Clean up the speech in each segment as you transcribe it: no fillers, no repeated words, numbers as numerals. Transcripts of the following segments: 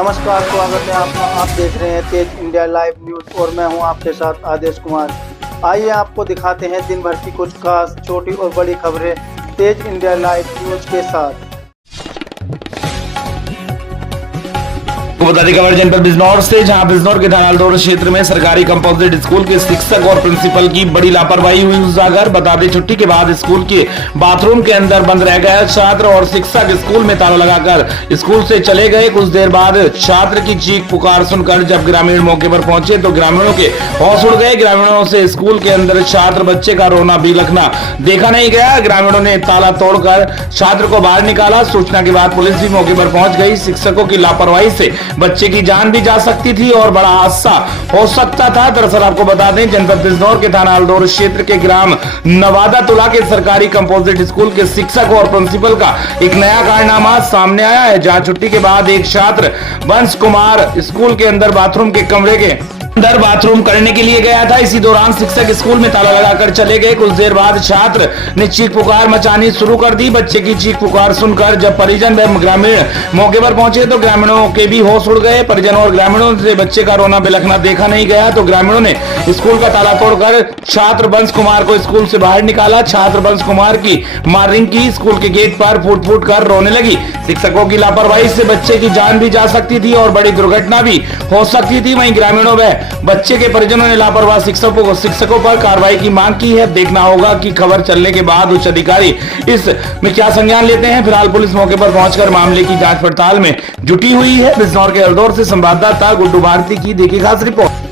नमस्कार, स्वागत है आपका। आप देख रहे हैं तेज इंडिया लाइव न्यूज और मैं हूं आपके साथ आदेश कुमार। आइए आपको दिखाते हैं दिन भर की कुछ खास छोटी और बड़ी खबरें तेज इंडिया लाइव न्यूज के साथ। बता दें खबर जनपद बिजनौर से, जहां बिजनौर के थानालदौर क्षेत्र में सरकारी कंपोजिट स्कूल के शिक्षक और प्रिंसिपल की बड़ी लापरवाही हुई उजागर। बता दें छुट्टी के बाद स्कूल के बाथरूम के अंदर बंद रह गया छात्र और शिक्षक स्कूल में ताला लगाकर स्कूल से चले गए। कुछ देर बाद छात्र की चीख पुकार सुनकर जब ग्रामीण मौके पर पहुंचे तो ग्रामीणों के होश उड़ गए। ग्रामीणों से स्कूल के अंदर छात्र बच्चे का रोना बिलखना देखा नहीं गया। ग्रामीणों ने ताला तोड़कर छात्र को बाहर निकाला। सूचना के बाद पुलिस भी मौके पर पहुंच गई। शिक्षकों की लापरवाही से बच्चे की जान भी जा सकती थी और बड़ा हादसा हो सकता था। दरअसल आपको बता दें जनपद बिजनौर के थानालदौर क्षेत्र के ग्राम नवादा तुला के सरकारी कंपोजिट स्कूल के शिक्षक और प्रिंसिपल का एक नया कारनामा सामने आया है, जहां छुट्टी के बाद एक छात्र वंश कुमार स्कूल के अंदर बाथरूम के कमरे के अंदर बाथरूम करने के लिए गया था। इसी दौरान शिक्षक स्कूल में ताला लगाकर चले गए। कुछ देर बाद छात्र ने चीख पुकार मचानी शुरू कर दी। बच्चे की चीख पुकार सुनकर जब परिजन व ग्रामीण मौके पर पहुंचे तो ग्रामीणों के भी होश उड़ गए। परिजनों और ग्रामीणों से बच्चे का रोना बिलखना देखा नहीं गया तो ग्रामीणों ने स्कूल का ताला तोड़कर छात्र वंश कुमार को स्कूल से बाहर निकाला। छात्र वंश कुमार की मारिंग की स्कूल के गेट पर फूट फूट कर रोने लगी। शिक्षकों की लापरवाही से बच्चे की जान भी जा सकती थी और बड़ी दुर्घटना भी हो सकती थी। वहीं ग्रामीणों व बच्चे के परिजनों ने लापरवाह शिक्षकों पर कार्रवाई की मांग की है। देखना होगा कि खबर चलने के बाद उच्च अधिकारी इस में क्या संज्ञान लेते हैं। फिलहाल पुलिस मौके पर पहुंचकर मामले की जांच पड़ताल में जुटी हुई है। बिजनौर के हल्दौर से संवाददाता गुड्डू भारती की देखी खास रिपोर्ट।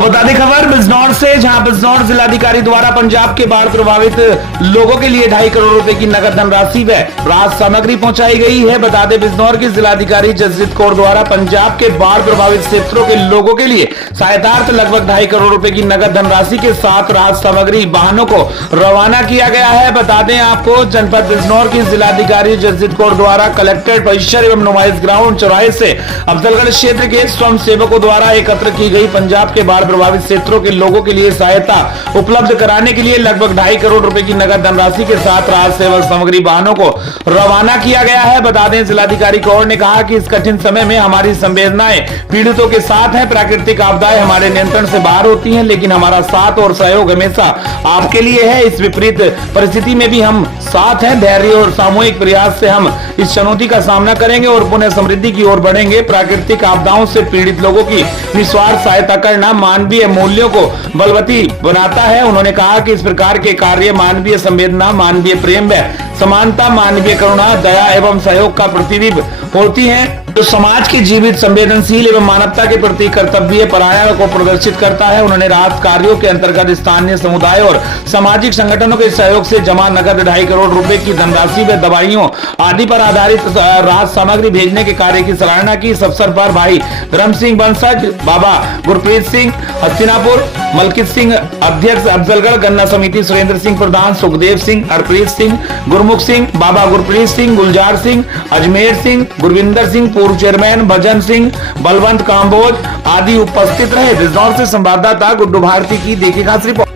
बता दें खबर बिजनौर से, जहां बिजनौर जिलाधिकारी द्वारा पंजाब के बाढ़ प्रभावित लोगों के लिए 2.5 करोड़ रुपए की नकद धनराशि व राहत सामग्री पहुंचाई गई है। बता दें बिजनौर के जिलाधिकारी जसजीत कौर द्वारा पंजाब के बाढ़ प्रभावित क्षेत्रों के लोगों के लिए सहायतार्थ लगभग 2.5 करोड़ रुपए की नकद धनराशि के साथ राहत सामग्री वाहनों को रवाना किया गया है। बता दें आपको जनपद बिजनौर की जिलाधिकारी जसजीत कौर द्वारा कलेक्ट्रेट परिसर एवं नुमाइश ग्राउंड चौराहे से अफजलगढ़ क्षेत्र के स्वयं सेवकों द्वारा एकत्र की गई पंजाब के बाढ़ प्रभावित क्षेत्रों के लोगों के लिए सहायता उपलब्ध कराने के लिए लगभग 2.5 करोड़ रुपए की नगद धनराशि के साथ राहत सेवा सामग्री वाहनों को रवाना किया गया है। बता दें जिलाधिकारी कौर ने कहा कि इस कठिन समय में हमारी संवेदनाएं पीड़ितों के साथ हैं। प्राकृतिक आपदाएं हमारे नियंत्रण से बाहर होती हैं, लेकिन हमारा साथ और सहयोग हमेशा आपके लिए है। इस विपरीत परिस्थिति में भी हम साथ हैं। धैर्य और सामूहिक प्रयास से हम इस चुनौती का सामना करेंगे और पुनः समृद्धि की ओर बढ़ेंगे। प्राकृतिक आपदाओं से पीड़ित लोगों की निस्वार्थ सहायता करना मानवीय मूल्यों को बलवती बनाता है। उन्होंने कहा कि इस प्रकार के कार्य मानवीय संवेदना, मानवीय प्रेम व समानता, मानवीय करुणा, दया एवं सहयोग का प्रतिबिंब होती हैं, जो समाज की जीवित, संवेदनशील एवं मानवता के प्रति कर्तव्य परायण को प्रदर्शित करता है। उन्होंने राहत कार्यों के अंतर्गत स्थानीय समुदाय और सामाजिक संगठनों के सहयोग से जमा नगद 2.5 करोड़ रुपए की धनराशि व दवाइयों आदि पर आधारित राहत सामग्री भेजने के कार्य की सराहना की। इस अवसर पर भाई धर्म सिंह वंशज, बाबा गुरप्रीत सिंह हस्तिनापुर, मलकित सिंह अध्यक्ष अफजलगढ़ गन्ना समिति, सुरेंद्र सिंह प्रधान, सुखदेव सिंह, हरप्रीत सिंह, गुरमुख सिंह, बाबा गुरप्रीत सिंह, गुलजार सिंह, अजमेर सिंह, गुरविंदर सिंह, पूर्व चेयरमैन भजन सिंह, बलवंत काम्बोज आदि उपस्थित रहे। बिजनौर से संवाददाता गुड्डू भारती की देखी खास रिपोर्ट।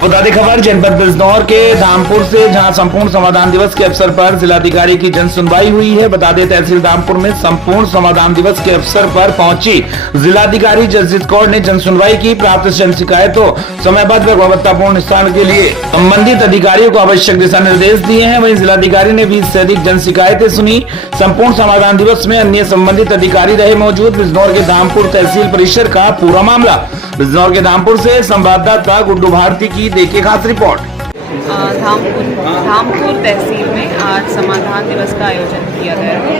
बता दें खबर जनपद बिजनौर के धामपुर से, जहां संपूर्ण समाधान दिवस के अवसर पर जिलाधिकारी की जन सुनवाई हुई है। बता दें तहसील धामपुर में संपूर्ण समाधान दिवस के अवसर पर पहुंची जिलाधिकारी जसजीत कौर ने जन सुनवाई की। प्राप्त जन शिकायतों समयबद्ध व गुणवत्तापूर्ण निस्तारण के लिए संबंधित अधिकारियों को आवश्यक दिशा निर्देश दिए हैं। वहीं जिलाधिकारी ने 20 से अधिक जन शिकायतें सुनी। संपूर्ण समाधान दिवस में अन्य संबंधित अधिकारी रहे मौजूद। बिजनौर के धामपुर तहसील परिसर का पूरा मामला। बिजनौर के धामपुर से संवाददाता गुड्डू भारती की देखिए खास रिपोर्ट। धामपुर तहसील में आज समाधान दिवस का आयोजन किया गया है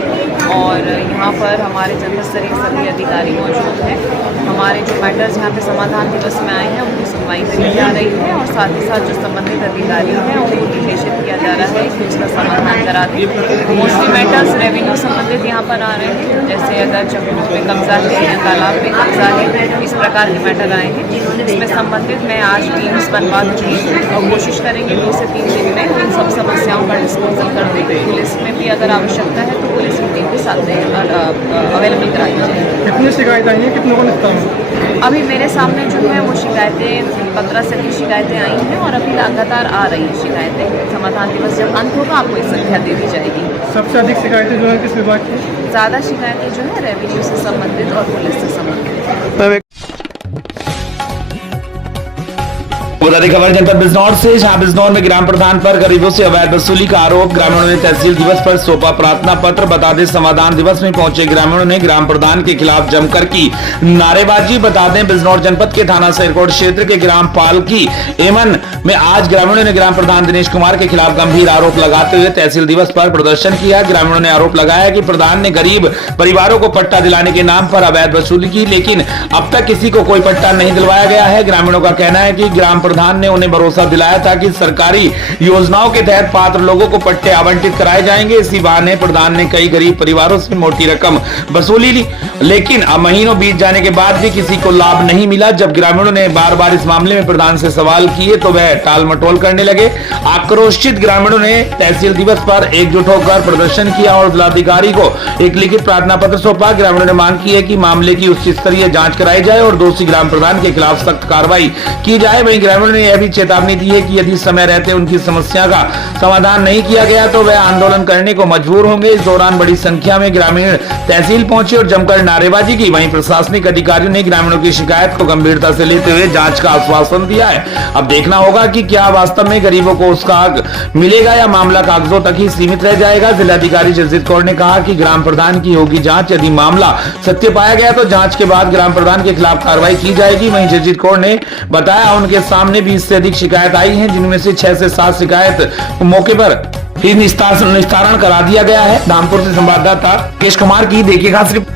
और यहाँ पर हमारे जनपद स्तरीय सभी अधिकारी मौजूद हैं। हमारे जो मैटर्स यहाँ पे समाधान दिवस में आए हैं उनकी सुनवाई करी जा रही है और साथ ही साथ जो संबंधित अधिकारी हैं उनको निर्देशित किया जा रहा है कि उसका समाधान करा दें। मोस्टली मैटर्स रेवेन्यू संबंधित यहाँ पर आ रहे हैं, जैसे अगर जमीनों पे कब्जा है या तालाब पे कब्जा है, इस प्रकार के मैटर आए हैं। इसमें संबंधित मैं आज टीम्स बनवा दूँगी और कोशिश करेंगे 2 से 3 दिन में उन सब समस्याओं का डिस्पोजल कर देंगे। पुलिस में भी अगर आवश्यकता है तो पुलिस की टीम भी साथ में अवेलेबल कराई जाएगी। कितनी शिकायत आई है, कितनों को निस्तारण? अभी मेरे सामने जो है वो शिकायतें 15 से 30 शिकायतें आई हैं और अभी लगातार आ रही हैं शिकायतें। समाधान दिवस जब अंत होगा आपको एक संख्या दे दी जाएगी। सबसे अधिक शिकायतें जो है किस विभाग की? ज़्यादा शिकायतें जो है रेवेन्यू से संबंधित और पुलिस से संबंधित। बता दें खबर जनपद बिजनौर से, जहां बिजनौर में ग्राम प्रधान पर गरीबों से अवैध वसूली का आरोप। ग्रामीणों ने तहसील दिवस पर सौंपा प्रार्थना पत्र। बता दें समाधान दिवस में पहुंचे ग्रामीणों ने ग्राम प्रधान के खिलाफ जमकर की नारेबाजी। बता दें बिजनौर जनपद के थाना सिरकोट क्षेत्र के ग्राम पालकी एमन में आज ग्रामीणों ने ग्राम प्रधान दिनेश कुमार के खिलाफ गंभीर आरोप लगाते हुए तहसील दिवस पर प्रदर्शन किया। ग्रामीणों ने आरोप लगाया कि प्रधान ने गरीब परिवारों को पट्टा दिलाने के नाम पर अवैध वसूली की, लेकिन अब तक किसी को कोई पट्टा नहीं दिलवाया गया है। ग्रामीणों का कहना है कि ग्राम प्रधान ने उन्हें भरोसा दिलाया था कि सरकारी योजनाओं के तहत पात्र लोगों को पट्टे आवंटित कराए जाएंगे। इसी बहाने प्रधान ने कई गरीब परिवारों से मोटी रकम वसूली ली, लेकिन अब महीनों बीत जाने के बाद भी किसी को लाभ नहीं मिला। जब ग्रामीणों ने बार बार इस मामले में प्रधान से सवाल किए तो वह टाल मटोल करने लगे। आक्रोशित ग्रामीणों ने तहसील दिवस पर एकजुट होकर प्रदर्शन किया और जिलाधिकारी को एक लिखित प्रार्थना पत्र सौंपा। ग्रामीणों ने मांग की है कि मामले की उच्च स्तरीय जांच कराई जाए और दोषी ग्राम प्रधान के खिलाफ सख्त कार्रवाई की जाए। वहीं ग्रामीणों ने यह भी चेतावनी दी है कि यदि समय रहते उनकी समस्या का समाधान नहीं किया गया तो वह आंदोलन करने को मजबूर होंगे। इस दौरान बड़ी संख्या में ग्रामीण तहसील पहुंचे और जमकर नारेबाजी की। वहीं प्रशासनिक अधिकारियों ने ग्रामीणों की शिकायत को गंभीरता से लेते हुए जांच का आश्वासन दिया है। अब देखना होगा कि क्या वास्तव में गरीबों को उसका हक मिलेगा या मामला कागजों तक ही सीमित रह जाएगा। जिलाधिकारी जगजीत कौर ने कहा कि ग्राम प्रधान की होगी जांच, यदि मामला सत्य पाया गया तो जांच के बाद ग्राम प्रधान के खिलाफ कार्रवाई की जाएगी। वहीं जगजीत कौर ने बताया उनके सामने 20 से अधिक शिकायत आई हैं, जिनमें से 6 से 7 शिकायत मौके पर ही निस्तारण करा दिया गया है। धामपुर से संवाददाता केश कुमार की देखिए खास रिपोर्ट।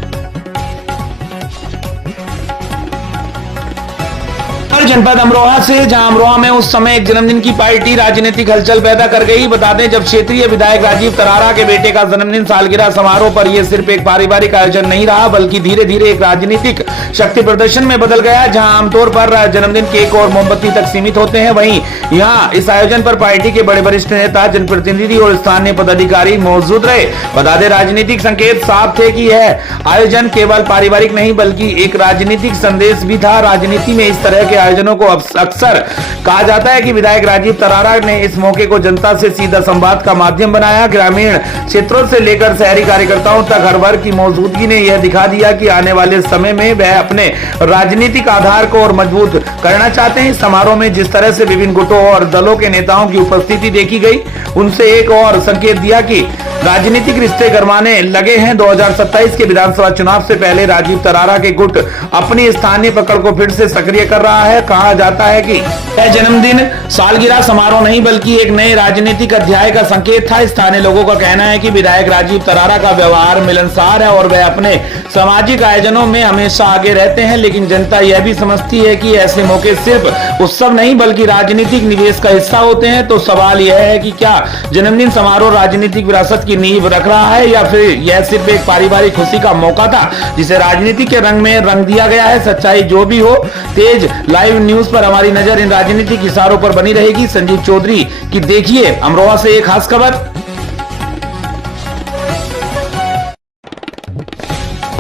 जनपद अमरोहा से, जहां अमरोहा में उस समय एक जन्मदिन की पार्टी राजनीतिक हलचल पैदा कर गई। बता दें जब क्षेत्रीय विधायक राजीव तरारा के बेटे का जन्मदिन सालगिरह समारोह पर यह सिर्फ एक पारिवारिक आयोजन नहीं रहा बल्कि धीरे धीरे एक राजनीतिक शक्ति प्रदर्शन में बदल गया। जहां आमतौर पर जन्मदिन केक और मोमबत्ती तक सीमित होते हैं, वहीं यहाँ इस आयोजन पर पार्टी के बड़े वरिष्ठ नेता, जनप्रतिनिधि और स्थानीय पदाधिकारी मौजूद रहे। बता दें राजनीतिक संकेत साफ थे कि यह आयोजन केवल पारिवारिक नहीं बल्कि एक राजनीतिक संदेश भी था। राजनीति में इस तरह के आयोजनों को अक्सर कहा जाता है कि विधायक राजीव तरारा ने इस मौके को जनता से सीधा संवाद का माध्यम बनाया। ग्रामीण क्षेत्रों से लेकर शहरी कार्यकर्ताओं तक हर वर्ग की मौजूदगी ने यह दिखा दिया कि आने वाले समय में वह अपने राजनीतिक आधार को और मजबूत करना चाहते हैं। समारोह में जिस तरह से विभिन्न गुटों और दलों के नेताओं की उपस्थिति देखी गई, उनसे एक और संकेत दिया कि राजनीतिक रिश्ते गरमाने लगे हैं। 2027 के विधानसभा चुनाव से पहले राजीव तरारा के गुट अपनी स्थानीय पकड़ को फिर से सक्रिय कर रहा है। कहा जाता है कि यह जन्मदिन सालगिरह समारोह नहीं बल्कि एक नए राजनीतिक अध्याय का संकेत था। स्थानीय लोगों का कहना है कि विधायक राजीव तरारा का व्यवहार मिलनसार है और वह अपने सामाजिक आयोजनों में हमेशा आगे रहते हैं, लेकिन जनता यह भी समझती है कि ऐसे मौके सिर्फ उत्सव नहीं बल्कि राजनीतिक निवेश का हिस्सा होते हैं। तो सवाल यह है कि क्या जन्मदिन समारोह राजनीतिक विरासत की नींव रख रहा है या फिर यह सिर्फ एक पारिवारिक खुशी का मौका था जिसे राजनीति के रंग में रंग दिया गया है। सच्चाई जो भी हो, तेज लाइव न्यूज पर हमारी नजर इन राजनीतिक इशारों पर बनी रहेगी। संजीव चौधरी की देखिए अमरोहा से एक खास खबर।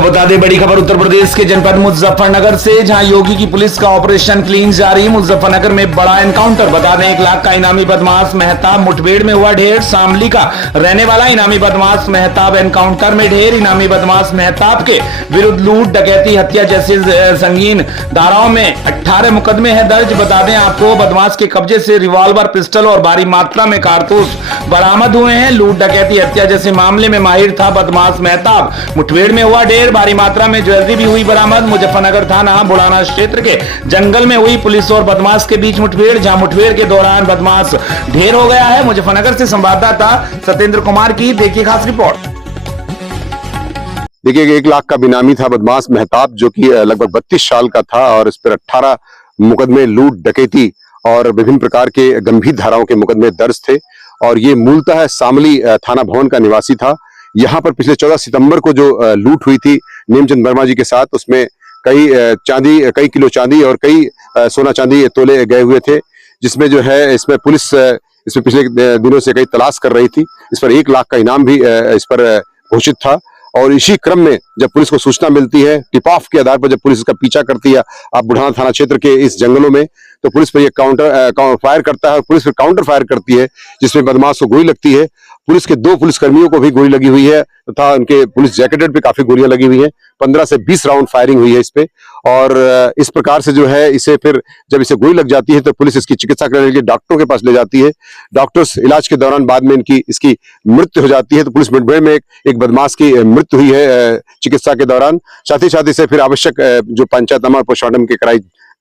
बता दें बड़ी खबर उत्तर प्रदेश के जनपद मुजफ्फरनगर से, जहां योगी की पुलिस का ऑपरेशन क्लीन जारी। मुजफ्फरनगर में बड़ा एनकाउंटर। बता दें 1 लाख का इनामी बदमाश मेहताब मुठभेड़ में हुआ ढेर। शामली का रहने वाला इनामी बदमाश मेहताब एनकाउंटर में ढेर। इनामी बदमाश मेहताब के विरुद्ध लूट, डकैती, हत्या जैसी संगीन धाराओं में 18 मुकदमे हैं दर्ज। बता दें आपको बदमाश के कब्जे से रिवॉल्वर, पिस्टल और भारी मात्रा में कारतूस बरामद हुए हैं। लूट, डकैती, हत्या जैसे मामले में माहिर था बदमाश मेहताब। मुठभेड़ में हुआ ढेर। भारी मात्रा में ज्वेलरी भी हुई बरामद। मुजफ्फरनगर थाना बुढ़ाना क्षेत्र के जंगल में हुई पुलिस और बदमाश के बीच मुठभेड़, जहां मुठभेड़ के दौरान बदमाश ढेर हो गया है। मुजफ्फरनगर से संवाददाता सत्येंद्र कुमार की देखिए खास रिपोर्ट। देखिए 1 लाख का बेनामी था बदमाश मेहताब, जो कि लगभग 32 साल का था और इस पर 18 मुकदमे लूट, डकैती और विभिन्न प्रकार के गंभीर धाराओं के मुकदमे दर्ज थे। और ये मूलतः शामली थाना भवन का निवासी था। यहाँ पर पिछले 14 सितंबर को जो लूट हुई थी नेमचंद वर्मा जी के साथ, उसमें कई किलो चांदी और कई सोना चांदी तोले गए हुए थे, जिसमें जो है इसमें पुलिस इसमें पिछले दिनों से कई तलाश कर रही थी। इस पर 1 लाख का इनाम भी इस पर घोषित था और इसी क्रम में जब पुलिस को सूचना मिलती है, टिप ऑफ के आधार पर जब पुलिस इसका पीछा करती है आप बुढ़ाना थाना क्षेत्र के इस जंगलों में, तो पुलिस पर यह काउंटर फायर करता है, पुलिस पर काउंटर फायर करती है जिसमें बदमाश को गोली लगती है। पुलिस के 2 पुलिसकर्मियों को भी गोली लगी हुई है तथा उनके पुलिस जैकेटेड पे काफी गोलियां लगी हुई हैं। 15 से 20 राउंड फायरिंग हुई है इस पे, और इस प्रकार से जो है इसे फिर जब इसे गोली लग जाती है तो पुलिस इसकी चिकित्सा करने के लिए डॉक्टरों के पास ले जाती है। डॉक्टर्स इलाज के दौरान बाद में इसकी मृत्यु हो जाती है। तो पुलिस मुठभेड़ में एक बदमाश की मृत्यु हुई है चिकित्सा के दौरान। साथ ही साथ इसे फिर आवश्यक जो पंचनामा और पोस्टमार्टम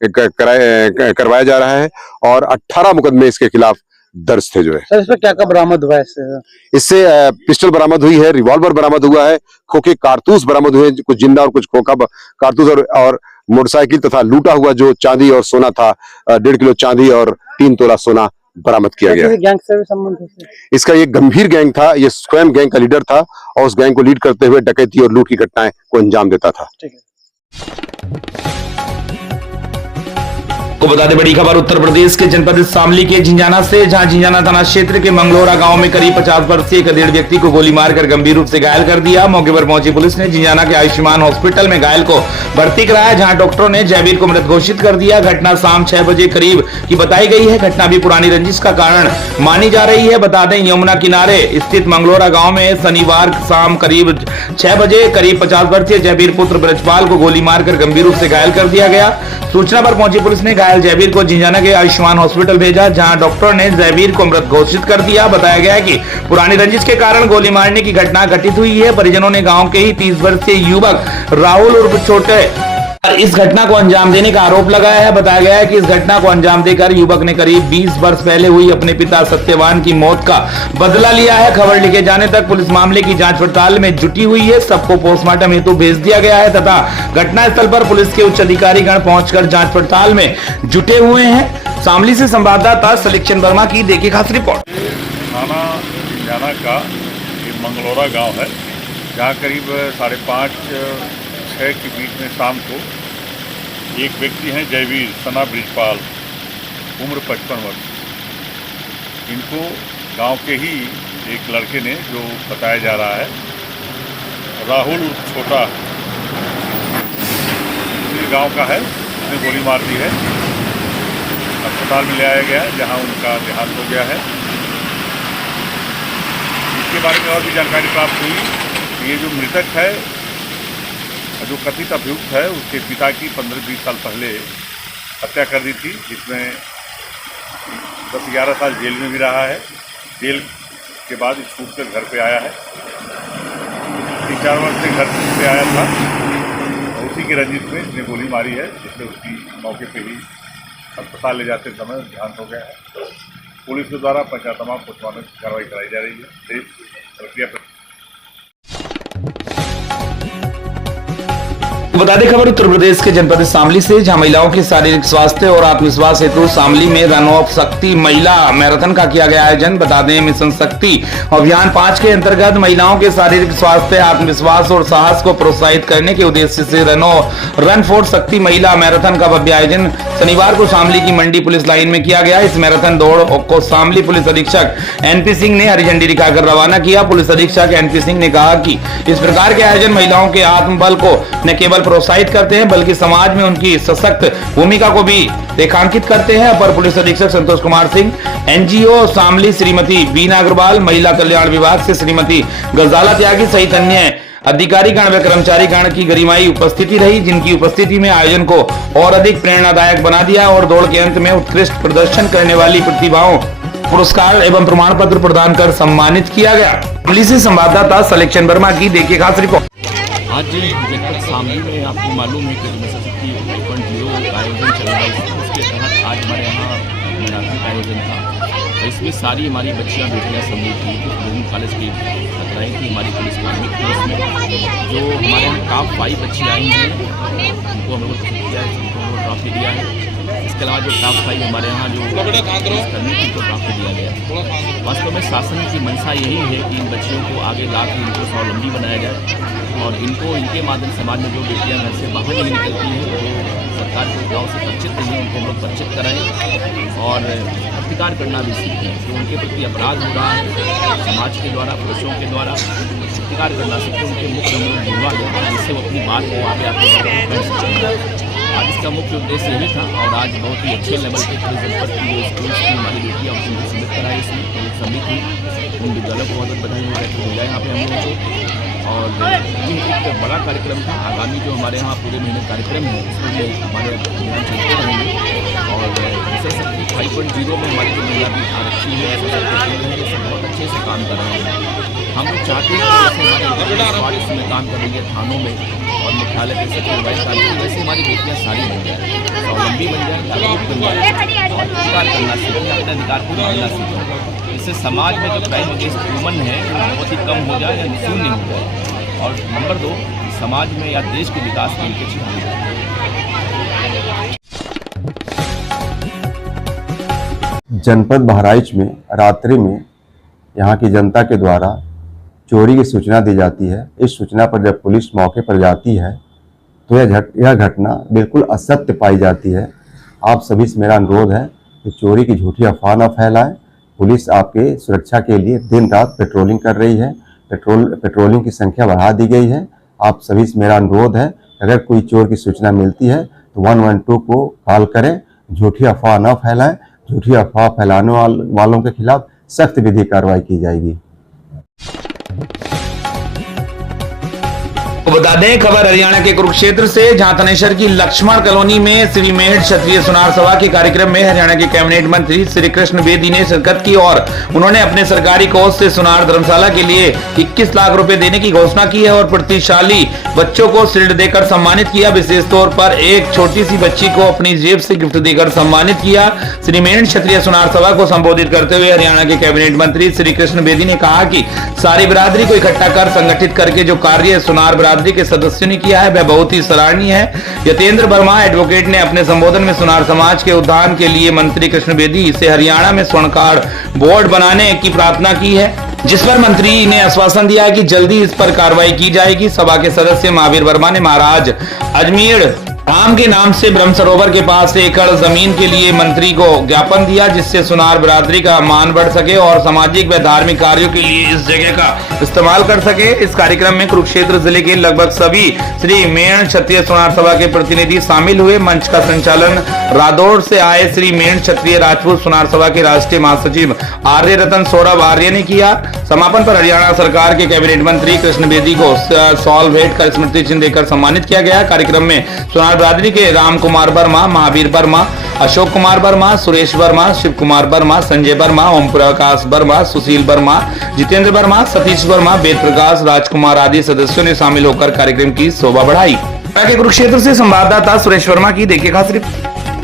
करवाया जा रहा है, और 18 मुकदमे इसके खिलाफ दर्ज थे जो है। सर, इस पे क्या क्या बरामद हुआ है इससे पिस्टल बरामद हुई है, रिवॉल्वर बरामद हुआ है, खोखे कारतूस बरामद हुए, कुछ जिंदा और कुछ खोखा कारतूस, और मोटरसाइकिल तथा लूटा हुआ जो चांदी और सोना था 1.5 किलो चांदी और 3 तोला सोना बरामद किया गया। गैंग से भी संबंध है? इसका एक गंभीर गैंग था, ये स्वयं गैंग का लीडर था और उस गैंग को लीड करते हुए डकैती और लूट की घटनाएं को अंजाम देता था। ठीक है। को बता दें, बड़ी खबर उत्तर प्रदेश के जनपद शामली के झिंझाना से, जहां झिंझाना थाना क्षेत्र के मंगलोरा गांव में करीब 50 वर्षीय एक अधेड़ व्यक्ति को गोली मारकर गंभीर रूप से घायल कर दिया। मौके पर पहुंची पुलिस ने झिंझाना के आयुष्मान हॉस्पिटल में घायल को भर्ती कराया, जहां डॉक्टरों ने जयवीर को मृत घोषित कर दिया। घटना शाम 6 बजे करीब की बताई गई है। घटना भी पुरानी रंजिश का कारण मानी जा रही है। बता दें, यमुना किनारे स्थित मंगलोरा गाँव में शनिवार शाम करीब 6 बजे करीब 50 वर्षीय जयवीर पुत्र ब्रजपाल को गोली मारकर गंभीर रूप से घायल कर दिया गया। सूचना पर पहुंची पुलिस ने घायल जयवीर को झिंझाना के आयुष्मान हॉस्पिटल भेजा, जहां डॉक्टर ने जयवीर को मृत घोषित कर दिया। बताया गया है कि पुरानी रंजिश के कारण गोली मारने की घटना घटित हुई है। परिजनों ने गांव के ही 30 वर्षीय युवक राहुल उर्फ छोटे इस घटना को अंजाम देने का आरोप लगाया है। बताया गया है कि इस घटना को अंजाम देकर युवक ने करीब 20 वर्ष पहले हुई अपने पिता सत्यवान की मौत का बदला लिया है। खबर लिखे जाने तक पुलिस मामले की जांच पड़ताल में जुटी हुई है। सबको पोस्टमार्टम हेतु भेज दिया गया है तथा घटनास्थल पर पुलिस के उच्च अधिकारी गण पहुंचकर जांच पड़ताल में जुटे हुए हैं। शामली से संवाददाता सलेक्शन वर्मा की देखिए खास रिपोर्ट। थाना झिंझाना का ये मंगलोरा गांव है, जहां करीब 5:30-6 के बीच में शाम को एक व्यक्ति हैं जयवीर सना ब्रिजपाल, उम्र 55 वर्ष। इनको गांव के ही एक लड़के ने, जो बताया जा रहा है राहुल छोटा, इसी गांव का है, उसने गोली मार दी है। अस्पताल में ले आया गया है, जहां उनका देहांत हो गया है। इसके बारे में और भी जानकारी प्राप्त हुई। ये जो मृतक है, जो कथित अभियुक्त है, उसके पिता की 15-20 साल पहले हत्या कर दी थी, जिसमें 10-11 साल जेल में भी रहा है। जेल के बाद छूट कर घर पे आया है। 3-4 वर्ष से घर पे आया था और उसी के रंजिश में इसने गोली मारी है, जिससे उसकी मौके पे ही अस्पताल ले जाते समय देहांत हो गया है। पुलिस के द्वारा पंचनामा पोस्टमार्टम की कार्रवाई कराई जा रही है। प्रक्रिया बता दें, खबर उत्तर प्रदेश के जनपद शामली से, जहां महिलाओं के शारीरिक स्वास्थ्य और आत्मविश्वास हेतु शामली में रन ऑफ शक्ति महिला मैराथन का किया गया आयोजन। बता दें, मिशन शक्ति अभियान 5 के अंतर्गत महिलाओं के शारीरिक स्वास्थ्य, आत्मविश्वास और साहस को प्रोत्साहित करने के उद्देश्य से रन फॉर शक्ति महिला मैराथन का भव्य आयोजन शनिवार को शामली की मंडी पुलिस लाइन में किया गया। इस मैराथन दौड़ को शामली पुलिस अधीक्षक NP सिंह ने हरी झंडी दिखाकर रवाना किया। पुलिस अधीक्षक NP सिंह ने कहा कि इस प्रकार के आयोजन महिलाओं के आत्मबल को न केवल प्रोत्साहित करते हैं, बल्कि समाज में उनकी सशक्त भूमिका को भी रेखांकित करते हैं। अपर पुलिस अधीक्षक संतोष कुमार सिंह, NGO शामली श्रीमती बीना अग्रवाल, महिला कल्याण विभाग से श्रीमती गजाला त्यागी सहित अन्य अधिकारी गण व कर्मचारी गण की गरिमाई उपस्थिति रही, जिनकी उपस्थिति में आयोजन को और अधिक प्रेरणादायक बना दिया और दौड़ के अंत में उत्कृष्ट प्रदर्शन करने वाली प्रतिभाओं पुरस्कार एवं प्रमाण पत्र प्रदान कर सम्मानित किया गया। पुलिस से संवाददाता सलेक्शन वर्मा की देखिए खास रिपोर्ट। आज जनपद शामली में आपको मालूम है कि मिशन शक्ति 5.0 का आयोजन चल रहा है। उसके तहत आज हमारे यहाँ मैराथन का आयोजन था। इसमें सारी हमारी बच्चियाँ बेटियाँ सम्मिलित हुई थी। विभिन्न कॉलेज की छात्राएँ थी, हमारी पुलिस कार्मिक थी। उसमें जो हमारे यहाँ टॉप 5 बच्ची आई हैं, उनको हम लोगों ने पसंद किया है, उनको हम लोग ट्रॉफी दिया है। इसके अलावा जो टॉप 5 हमारे यहाँ जो पुलिसकर्मी थी, उनको ट्रॉफी दिया गया। वास्तव में शासन की मंशा यही है कि इन बच्चियों को आगे ला के इनको स्वावलंबी बनाया जाए और इनको, इनके माध्यम समाज में जो बेटियां घर से बाहर नहीं निकलती हैं, जो सरकार को गाँव से परिचित नहीं है उनको हम लोग परिचित कराएं और प्रतिकार करना भी सीखें। जो उनके प्रति अपराध हो रहा है समाज के द्वारा, पुरुषों के द्वारा, प्रतिकार करना सीखें, उनके मुख्य मूल जुड़वा दें जिससे वो अपनी बात को आगे आपके कह सकें। आज इसका मुख्य उद्देश्य यही था और आज बहुत ही अच्छे लेवल पे पूरे जनपद की जो स्कूल्स की हमारी बेटियाँ उनको सम्मिलित कराई इसमें एक समिति थी, उन विद्यालयों को बहुत बधाई हो जाए यहाँ पे हम लोगों को। और ये एक बड़ा कार्यक्रम था। आगामी जो हमारे यहाँ पूरे महीने कार्यक्रम है उसमें भी हमारे अभियान चलते रहेंगे और जैसे शक्ति 5.0 में हमारी जो महिला भी आरक्षी है ये सब बहुत अच्छे से काम कर रहे हैं। हम लोग चाहते हैं कि जैसे हमारे इसमें काम कर रही है थानों में और मुख्यालय के सेक्रेटरी कार्यालय वैसे हमारी बेटियाँ सारी बन जाए, स्वावलंबी बन जाए, जागरूक बन जाए और अधिकार करना सीखें, अपने अधिकार को मानना सीखें। इससे समाज में जो क्राइम अगेंस्ट ह्यूमन है वो बहुत ही कम हो जाए या शून्य हो जाए और नंबर 2 समाज में या देश के विकास में इनके छिपा जाए। जनपद बहराइच में रात्रि में यहाँ की जनता के द्वारा चोरी की सूचना दी जाती है। इस सूचना पर जब पुलिस मौके पर जाती है तो यह घटना बिल्कुल असत्य पाई जाती है। आप सभी से मेरा अनुरोध है कि चोरी की झूठी अफवाह न फैलाएं। पुलिस आपके सुरक्षा के लिए दिन रात पेट्रोलिंग कर रही है। पेट्रोलिंग की संख्या बढ़ा दी गई है। आप सभी से मेरा अनुरोध है अगर कोई चोर की सूचना मिलती है तो 112 को कॉल करें, झूठी अफवाह न फैलाएं। झूठी अफवाह फैलाने वालों के खिलाफ सख्त विधिक कार्रवाई की जाएगी। बता दें खबर हरियाणा के कुरुक्षेत्र से, जहां तनेश्वर की लक्ष्मण कॉलोनी में श्री मेहठ क्षत्रिय सुनार सभा के कार्यक्रम में हरियाणा के कैबिनेट मंत्री श्री कृष्ण बेदी ने शिरकत की और उन्होंने अपने सरकारी कोष से सुनार धर्मशाला के लिए 21 लाख रुपए देने की घोषणा की है और प्रतिशाली बच्चों को शील्ड देकर सम्मानित किया। विशेष तौर पर एक छोटी सी बच्ची को अपनी जेब से गिफ्ट देकर सम्मानित किया। श्री मेहठ क्षत्रिय सुनार सभा को संबोधित करते हुए हरियाणा के कैबिनेट मंत्री श्री कृष्ण बेदी ने कहा कि सारी बिरादरी को इकट्ठा कर संगठित करके जो कार्य सुनार बिरादरी के सदस्यों ने किया है वह बहुत ही सराहनीय है। यतेंद्र वर्मा एडवोकेट ने अपने संबोधन में सुनार समाज के उत्थान के लिए मंत्री कृष्ण बेदी से हरियाणा में स्वर्णकार बोर्ड बनाने की प्रार्थना की है, जिस पर मंत्री ने आश्वासन दिया कि जल्दी इस पर कार्रवाई की जाएगी। सभा के सदस्य महावीर वर्मा ने महाराज अजमेर धाम के नाम से ब्रह्म सरोवर के पास एकड़ जमीन के लिए मंत्री को ज्ञापन दिया, जिससे सुनार बिरादरी का मान बढ़ सके और सामाजिक व धार्मिक कार्यों के लिए इस जगह का इस्तेमाल कर सके। इस कार्यक्रम में कुरुक्षेत्र जिले के लगभग सभी श्री मेहठ क्षत्रिय सुनार सभा के प्रतिनिधि शामिल हुए। मंच का संचालन रादौर से आए श्री मेहठ क्षत्रिय राजपूत सुनार सभा के राष्ट्रीय महासचिव आर्य रतन सौरभ आर्य ने किया। समापन पर हरियाणा सरकार के कैबिनेट मंत्री कृष्ण बेदी को सॉल भेंट कर स्मृति चिन्ह देकर सम्मानित किया गया। कार्यक्रम में सुनार बिरादरी के राम कुमार वर्मा, महावीर वर्मा, अशोक कुमार वर्मा, सुरेश वर्मा, शिव कुमार वर्मा, संजय वर्मा, ओम प्रकाश वर्मा, सुशील वर्मा, जितेंद्र वर्मा, सतीश वर्मा, वेद प्रकाश, राजकुमार आदि सदस्यों ने शामिल होकर कार्यक्रम की शोभा बढ़ाई। कुरुक्षेत्र से संवाददाता सुरेश वर्मा की देखिए खास रिपोर्ट।